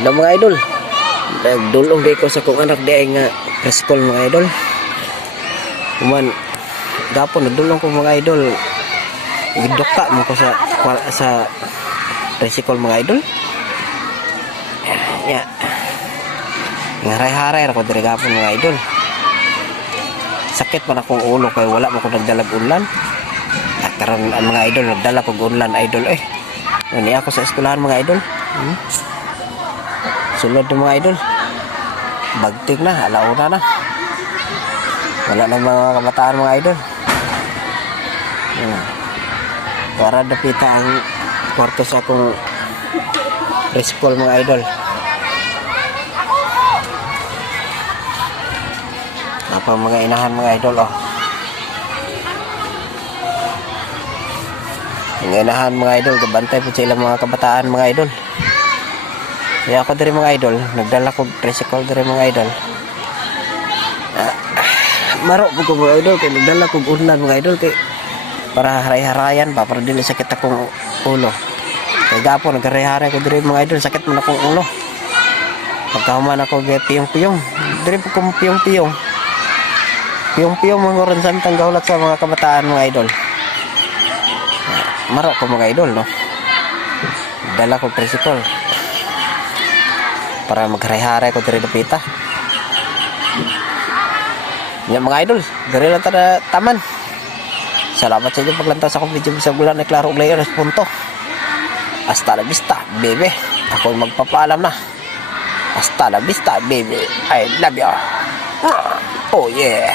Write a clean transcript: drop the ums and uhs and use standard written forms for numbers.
Hello mga idol. Nagdulong di ko sa kong anak di ay nga preschool mga idol. Kuman gapon nagdulong ko mga idol. Gidokta mo ko sa preschool mga idol. Ya. Ngaray-haray ako diri gapon mga idol. Sakit man akong ulo kay wala man ko nagdalag ulan. At karon ang mga idol nagdala ko ulan idol Ani ako sa eskwelahan mga idol. Sulod ng mga idol. Bagtig na, alauna na. Wala nang mga kabataan mga idol. Para dapita ang kwarto sa akong preschool mga idol. Apa mga inahan mga idol Mga inahan mga idol, gabantay po sila mga kabataan mga idol. Kaya ako diri mga idol, nagdala ko tricycle diri mga idol. Maro po ko mga idol, kaya nagdala ko ulan mga idol, kaya para haray-harayan pa, para dili sakit akong ulo. Kaya gapo, nagharay-haray ko diri mga idol, sakit man akong ulo. Pagkahuman ako kaya piyong-piyong, diri po kong piyong-piyong. Piyong-piyong mga oran santang gaulat sa mga kabataan mga idol. Maro ko mga idol, no? Dala ko tricycle para magharay-haray ko diri dapita. Yan mga idol, diri lang ta taman. Salamat sa inyo paglantaw sa akong video sa bulan na klaro player punto. Hasta la vista, baby. Ako magpapaalam na. Hasta la vista, baby. I love you. Oh yeah.